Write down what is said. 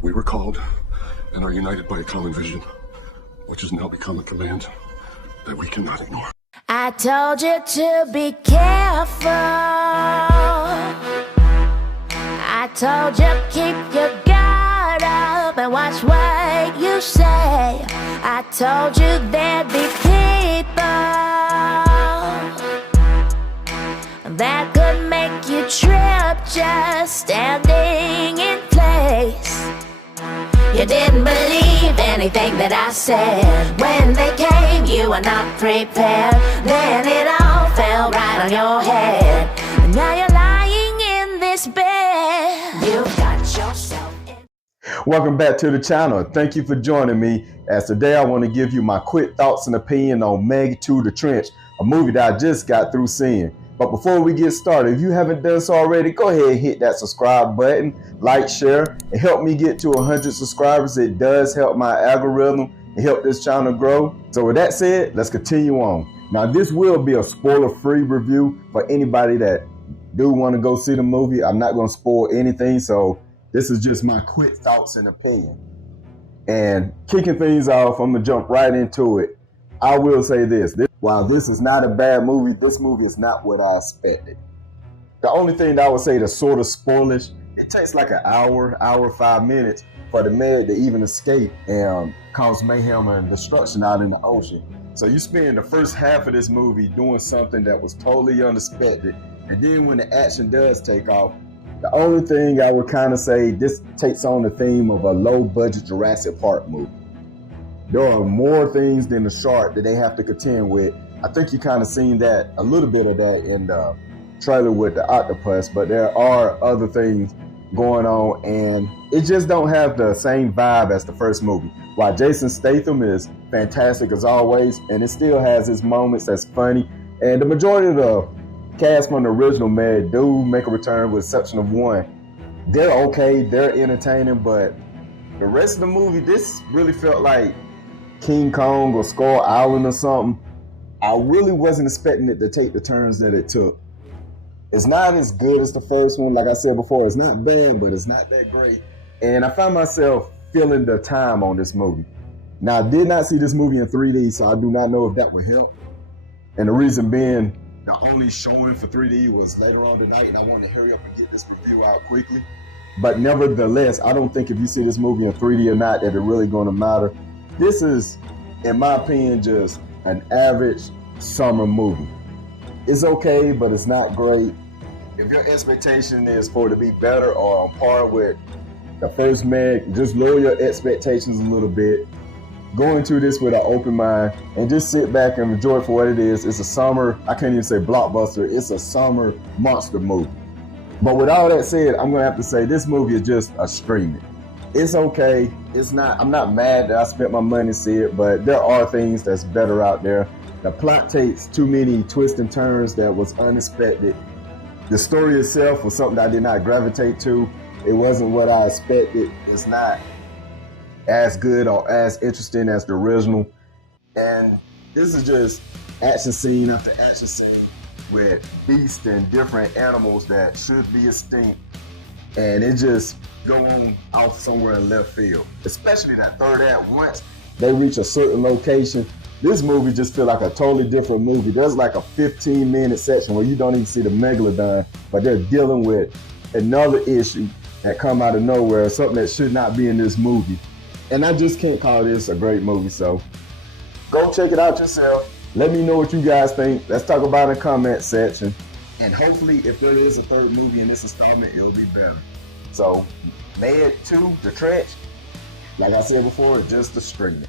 We were called and are united by a common vision, which has now become a command that we cannot ignore. I told you to be careful. I told you keep your guard up and watch what you say. I told you there'd be people that could make you trip just standing in place. You didn't believe anything that I said. When they came, you were not prepared. Then it all fell right on your head. And now you're lying in this bed. You've got yourself in. Welcome back to the channel. Thank you for joining me, as today I want to give you my quick thoughts and opinion on Meg 2 The Trench, a movie that I just got through seeing. But before we get started, if you haven't done so already, go ahead and hit that subscribe button, like, share, and help me get to 100 subscribers. It does help my algorithm and help this channel grow. So with that said, let's continue on. Now, this will be a spoiler-free review for anybody that do want to go see the movie. I'm not going to spoil anything, so this is just my quick thoughts and opinion. And kicking things off, I'm going to jump right into it. I will say this. While this is not a bad movie, this movie is not what I expected. The only thing that I would say that's sort of spoilish, it takes like an hour, 5 minutes for the Meg to even escape and cause mayhem and destruction out in the ocean. So you spend the first half of this movie doing something that was totally unexpected. And then when the action does take off, the only thing I would kind of say, this takes on the theme of a low-budget Jurassic Park movie. There are more things than the shark that they have to contend with. I think you kind of seen that, a little bit of that in the trailer with the octopus, but there are other things going on, and it just don't have the same vibe as the first movie. While Jason Statham is fantastic as always, and it still has its moments that's funny, and the majority of the cast from the original Meg do make a return with the exception of one. They're okay, they're entertaining, but the rest of the movie, this really felt like King Kong or Skull Island or something. I really wasn't expecting it to take the turns that it took. It's not as good as the first one. Like I said before, it's not bad, but it's not that great. And I found myself feeling the time on this movie. Now, I did not see this movie in 3D, so I do not know if that would help. And the reason being, the only showing for 3D was later on tonight, and I wanted to hurry up and get this review out quickly. But nevertheless, I don't think if you see this movie in 3D or not that it's really going to matter. This is, in my opinion, just an average summer movie. It's okay, but it's not great. If your expectation is for it to be better or on par with the first Meg, just lower your expectations a little bit. Go into this with an open mind and just sit back and enjoy it for what it is. It's a summer, I can't even say blockbuster, it's a summer monster movie. But with all that said, I'm gonna have to say this movie is just a streaming. It's okay. It's not. I'm not mad that I spent my money to see it, but there are things that's better out there. The plot takes too many twists and turns that was unexpected. The story itself was something that I did not gravitate to. It wasn't what I expected. It's not as good or as interesting as the original. And this is just action scene after action scene with beasts and different animals that should be extinct. And it just go on off somewhere in left field. Especially that third act, once they reach a certain location, this movie just feel like a totally different movie. There's like a 15-minute section where you don't even see the megalodon, but they're dealing with another issue that come out of nowhere, something that should not be in this movie. And I just can't call this a great movie, so go check it out yourself. Let me know what you guys think. Let's talk about it in the comment section. And hopefully, if there is a third movie in this installment, it'll be better. So, Meg 2 The Trench, like I said before, it's just a streaming.